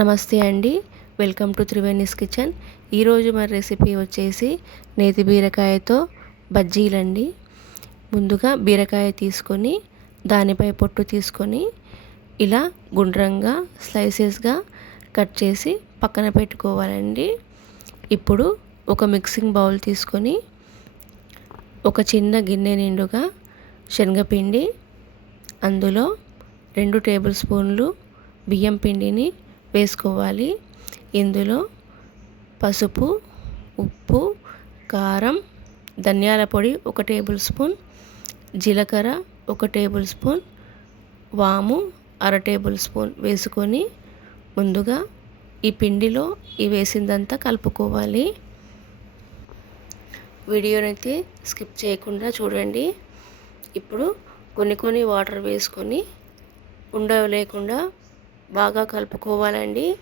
నమస్తే అండి. Welcome to Triveni's kitchen. ఈరోజు మన రెసిపీ వచ్చేసి నేతి బీరకాయతో బజ్జీలండి. ముందుగా బీరకాయ తీసుకొని దానిపై పొట్టు తీసుకొని ఇలా గుండ్రంగా స్లైసెస్గా కట్ చేసి పక్కన పెట్టుకోవాలండి. ఇప్పుడు ఒక మిక్సింగ్ బౌల్ తీసుకొని ఒక చిన్న గిన్నె నిండుగా శనగపిండి అందులో రెండు టేబుల్ స్పూన్లు బియ్యం పిండిని వేసుకోవాలి. ఇందులో పసుపు ఉప్పు కారం ధనియాల పొడి ఒక టేబుల్ స్పూన్ జీలకర్ర ఒక టేబుల్ స్పూన్ వాము అర టేబుల్ స్పూన్ వేసుకొని ముందుగా ఈ పిండిలో ఈ వేసిందంతా కలుపుకోవాలి. వీడియోనైతే స్కిప్ చేయకుండా చూడండి. ఇప్పుడు కొన్ని కొన్ని వాటర్ వేసుకొని ఉండ లేకుండా బాగా కలుపుకోవాలండి.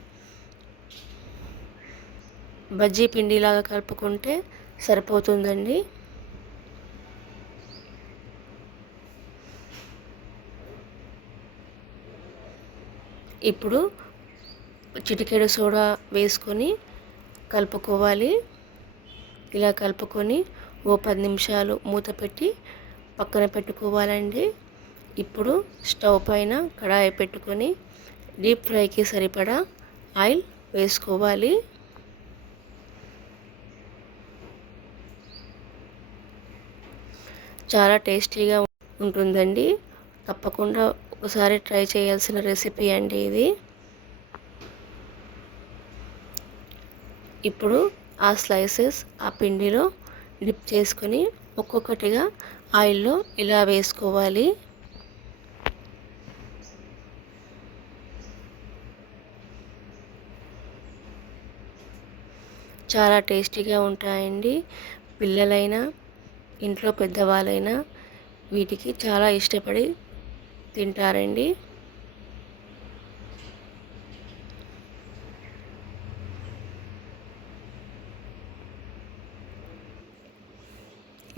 బజ్జీ పిండిలాగా కలుపుకుంటే సరిపోతుందండి. ఇప్పుడు చిటికెడు సోడా వేసుకొని కలుపుకోవాలి. ఇలా కలుపుకొని ఓ పది నిమిషాలు మూత పెట్టి పక్కన పెట్టుకోవాలండి. ఇప్పుడు స్టవ్ పైన కడాయి పెట్టుకొని డీప్ ఫ్రైకి సరిపడా ఆయిల్ వేసుకోవాలి. చాలా టేస్టీగా ఉంటుందండి. తప్పకుండా ఒకసారి ట్రై చేయాల్సిన రెసిపీ అండి ఇది. ఇప్పుడు ఆ స్లైసెస్ ఆ పిండిలో డిప్ చేసుకొని ఒక్కొక్కటిగా ఆయిల్లో ఇలా వేసుకోవాలి. చాలా టేస్టీగా ఉంటాయండి. పిల్లలైనా ఇంట్లో పెద్దవాళ్ళైనా వీటికి చాలా ఇష్టపడి తింటారండి.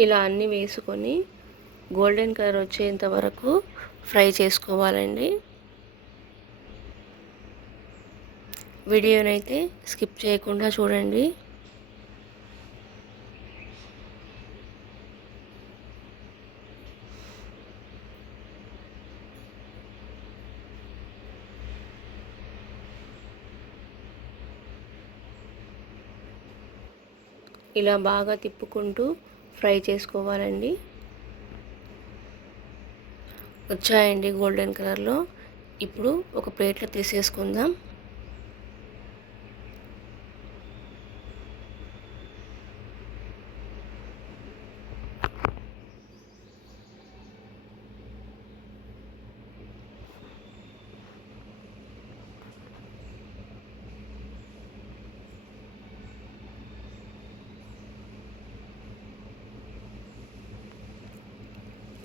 ఇలా అన్నీ వేసుకొని గోల్డెన్ కలర్ వచ్చేంత వరకు ఫ్రై చేసుకోవాలండి. వీడియోనైతే స్కిప్ చేయకుండా చూడండి. ఇలా బాగా తిప్పుకుంటూ ఫ్రై చేసుకోవాలండి. వచ్చాయండి గోల్డెన్ కలర్లో. ఇప్పుడు ఒక ప్లేట్లో తీసేసుకుందాం.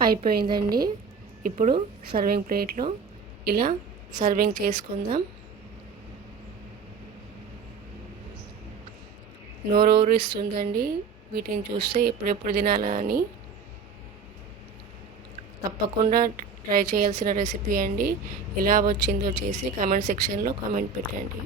అయిపోయిందండి. ఇప్పుడు సర్వింగ్ ప్లేట్లో ఇలా సర్వింగ్ చేసుకుందాం. నోరు ఇస్తుందండి వీటిని చూస్తే ఎప్పుడెప్పుడు తినాలా అని. తప్పకుండా ట్రై చేయాల్సిన రెసిపీ అండి. ఎలా వచ్చిందో చేసి కామెంట్ సెక్షన్లో కామెంట్ పెట్టండి.